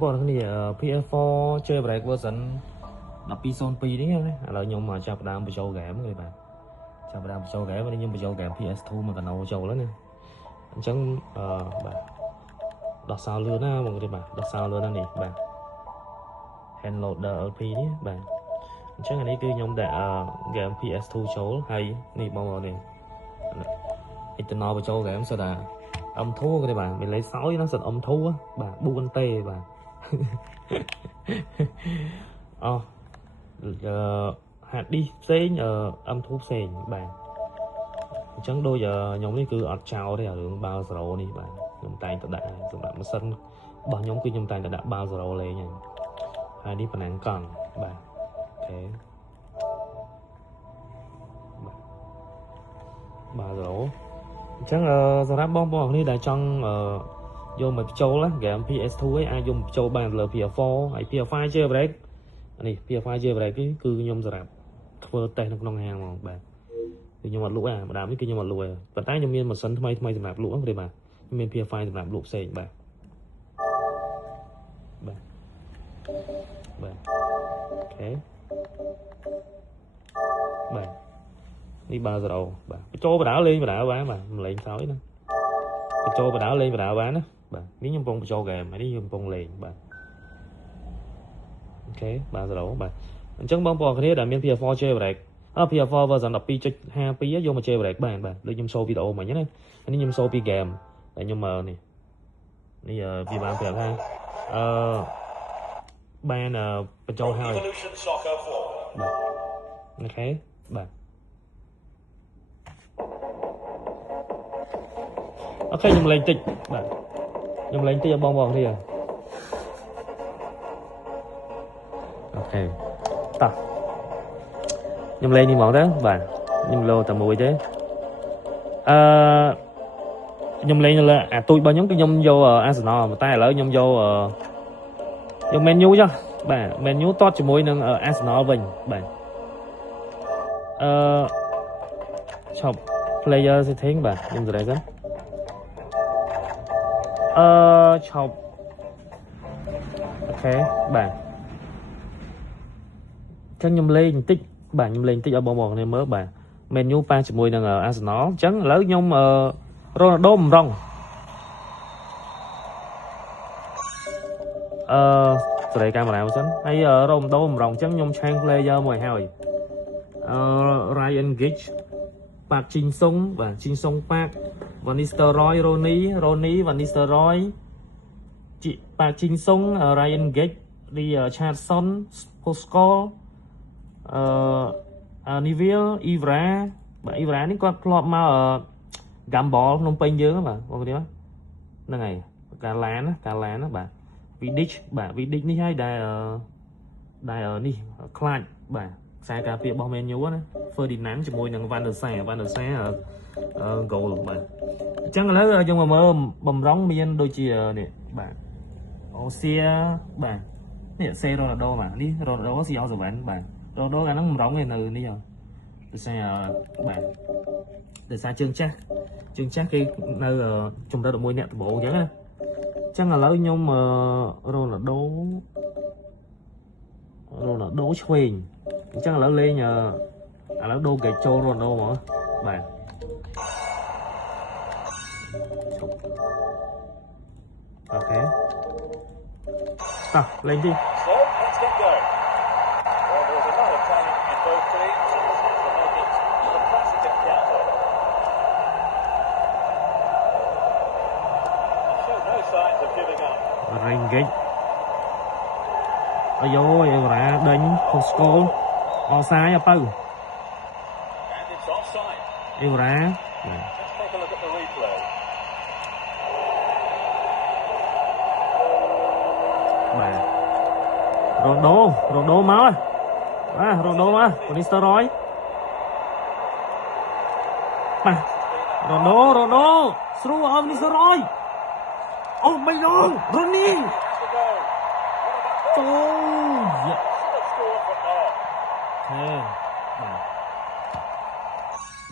bọn này PS4 chơi break version 1202 នេះណាឥឡូវខ្ញុំមកចាប់ដើមបញ្ចូលហ្គេមគេបាទចាប់ដើមបញ្ចូលហ្គេមនេះខ្ញុំបញ្ចូលហ្គេម PS2 មកកណោចូលហើយណាអញ្ចឹងបាទដោះសោលឿនណាបងគេបាទដោះសោលឿនណានេះបាទ hand loader LP នេះបាទអញ្ចឹងអានេះគឺខ្ញុំដាក់ហ្គេម PS2 ចូលហើយនេះបងប្អូននេះ internal បញ្ចូលហ្គេមសិតថាអំធូគេបាទមានលេខសោយណាសិតអំធូបាទ4ទេបាទអូហាត់ឌីផ្សេងអំធូផ្សេងបាទអញ្ចឹងដូចខ្ញុំនេះគឺអត់ចោលទេរឿងបាល់0នេះបាទខ្ញុំតែងតែដាក់សម្រាប់ម៉ាស៊ីនរបស់ខ្ញុំគឺខ្ញុំតែងតែដាក់បាល់0លេងហើយនេះប៉ុណ្ណឹងកង់បាទអូខេបាល់0អញ្ចឹងសម្រាប់បងប្អូននេះដែលចង់យកមកបញ្ចូលហ្គេម PS2 ឯងអាចយកមកបញ្ចូលបានលើ PS4 ហើយ PS5 jailbreak នេះ PS5 jailbreak គឺខ្ញុំសម្រាប់ធ្វើតេស្តនៅក្នុងហាងហ្មងបាទគឺខ្ញុំអត់លក់ទេម្ដងនេះគឺខ្ញុំអត់លក់ទេប៉ុន្តែខ្ញុំមានម៉ាស៊ីនថ្មីសម្រាប់លក់ទេបាទខ្ញុំមាន PS5 សម្រាប់លក់ផ្សេងបាទបាទអូខេបាទនេះបាល់0បាទបញ្ចូលបដាលេងបដាបានបាទមិនលេងសោយណាបញ្ចូលបដាលេងបដាបានណាបាទនេះខ្ញុំកំពុងបញ្ចូលហ្គេមនេះខ្ញុំកំពុងលេងបាទអូខេបាល់0បាទអញ្ចឹងបងប្អូនគ្នាដែលមាន PS4 jailbreak PS4 version 12.52 យកមក jailbreak បានបាទដូចខ្ញុំ show វីដេអូមិញណានេះខ្ញុំ show ពីហ្គេមតែខ្ញុំនេះវាបានប្រាប់ថាបានបញ្ចូលហើយបាទអូខេបាទអូខេខ្ញុំលេងតិចបាទខ្ញុំលេងតិចឲ្យបងប្អូនគ្នាអូខេតោះខ្ញុំលេងនេះហ្មងទៅបាទខ្ញុំលោតែមួយទេខ្ញុំលេងលើអាទូចរបស់ខ្ញុំគឺខ្ញុំយក Arsenal តែឥឡូវខ្ញុំយកMan U ចុះបាទ Man U តតជាមួយនឹង Arsenal វិញបាទឈប់ player setting បាទខ្ញុំសេរីសិនឈប់អូខេបាទចឹងខ្ញុំលេងបន្តិចបាទខ្ញុំលេងបន្តិចឲ្យបងប្អូនគ្នាមើលបាទ Man U ប៉ះជាមួយនឹង Arsenal អញ្ចឹងឥឡូវខ្ញុំRonaldo ម្ដងសេរីកាមេរ៉ាមួយសិនហើយ Ronaldo ម្ដងអញ្ចឹងខ្ញុំឆាង player មួយហើយRyan Giggs ប៉ាក់ជីងសុងបាទជីងសុងប៉ាក់ Van Nistelrooy Ronnie Van Nistelrooy ប៉ាក់ជីងសុង Ryan Giggs Richarlison Poskol Neville Evra បាទ Evra នេះគាត់ធ្លាប់មកGambol ក្នុងពេញយើងបាទបងប្អូនហ្នឹងហើយកាឡានណាបាទ Vidic បាទ Vidic នេះហើយដែលនេះខ្លាចបាទខ្សែការពាររបស់ Man U ណា Ferdinand ជាមួយនឹង Van der Sar goal បាទអញ្ចឹងឥឡូវយើងមកមើលបំរុងមានដូចជានេះបាទអូសៀបាទនេះសេ Ronaldo បាទនេះ Ronaldo ស៊ីអោសវ៉ាន់បាទ Ronaldo អាហ្នឹងបំរុងឯនៅនេះដោយសារបាទដោយសារជើងចាស់គេនៅជំរឿន11អ្នកដំបូងអញ្ចឹងណាអញ្ចឹងឥឡូវខ្ញុំ Ronaldo ឆ្វេងអញ្ចឹងឥឡូវលេងឥឡូវដូរគេចូល Ronaldo ហ្មងបាទអូខេតោះលេងទីRengage អាយ៉ូអេវរ៉ាដេញខុសស្គលអសាយអពៅអេវរ៉ាបាទរ៉ូដូមកបាទរ៉ូដូមក Nistelrooy បាទរ៉ូដូស្រួលឲ្យ Nistelrooy អូមិនដងរ៉ូនីចូល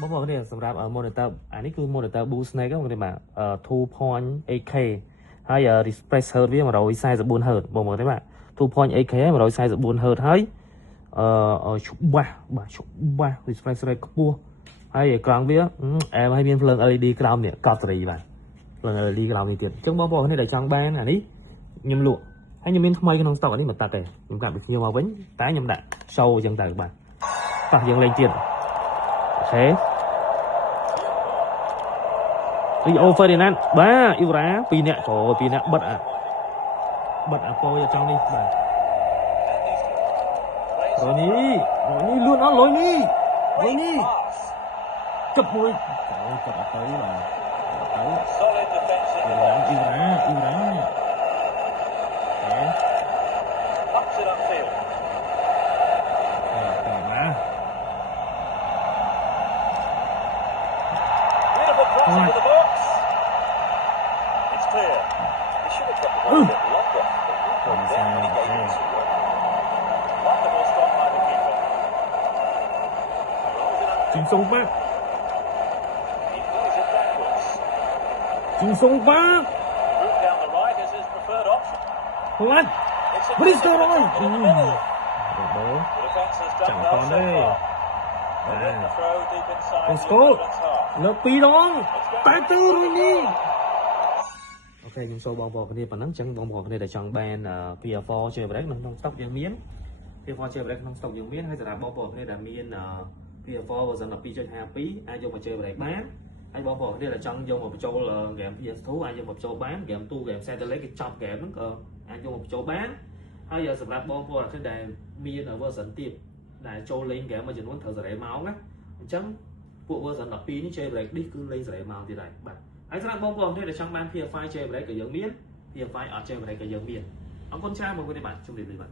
បងប្អូនគ្នាសម្រាប់ monitor អានេះគឺ monitor Boost Snake ហ្នឹងគេបាទ 2.8K ហើយ refresh hertz វា144 hertz បងមើលទេបាទ 2.8K 144 hertz ហើយច្បាស់បាទ refresh rate ខ្ពស់ហើយអេក្រង់វាអែមហើយមានភ្លើង LED ក្រោមនេះកប់សេរីបាទភ្លើង LED ក្រោមនេះទៀតអញ្ចឹងបងប្អូននេះដែលចង់បានអានេះខ្ញុំលក់ហើយខ្ញុំមានថ្មីក្នុង stock អានេះមកតាក់ទេខ្ញុំកាត់ពីខ្ញុំមកវិញតែខ្ញុំដាក់ show អញ្ចឹងទៅបាទតោះយើងលេងទៀតអូខេRio Ferdinand បាទ Evra 2នាក់ចូល2នាក់បិទអាប៉ូយកចង់នេះបាទរនេះលឿនអត់លុយនេះគប់មួយចូលគប់អត់ទៅបាទទៅ Solid defensive. Evra Puts it upfield. ណា Beautiful cross into the box. It's clear. He should have got the ball a bit longer. But then he gave it to him. Wonderful stop by the keeper. Rolls it up. ជីងសុងបាក់ He plays it backwards. ជីងសុងបាក់ Route down the right is his preferred option. ផ្លាច់ It's a Please go ball right. in the middle. បោ The defence has done Chẳng well còn so đây. far. They win the throw deep inside Let's the go. opponent's half. លើក2ដងតែទៅរួចនេះអូខេខ្ញុំសូមបងប្អូនគ្នាប៉ុណ្ណឹងអញ្ចឹងបងប្អូនគ្នាដែលចង់បាន PS4 jailbreak ក្នុង stock យើងមាន PS4 jailbreak ក្នុង stock យើងមានហើយសម្រាប់បងប្អូនគ្នាដែលមាន PS4 version 12.52 អាចយកមក jailbreak បានហើយបងប្អូនគ្នាដែលចង់យកមកបញ្ចូល game PS2 អាចយកមកបញ្ចូលបាន game 2 game satellite គេចប់ game ហ្នឹងក៏អាចយកមកបញ្ចូលបានហើយសម្រាប់បងប្អូនគ្នាដែលមាន version ទៀតដែលចូលលេង game មួយចំនួនត្រូវសេរីម៉ោងណាអញ្ចឹងពួក version 12នេះ jailbreak នេះគឺលេងសេរីម៉ោងទៀតហើយបាទហើយសម្រាប់បងប្អូនគ្នាដែលចង់បាន PS5 jailbreak ក៏យើងមាន PS5 អត់ jailbreak ក៏យើងមានអរគុណច្រើនបងប្អូនបាទជម្រាបលាបាទ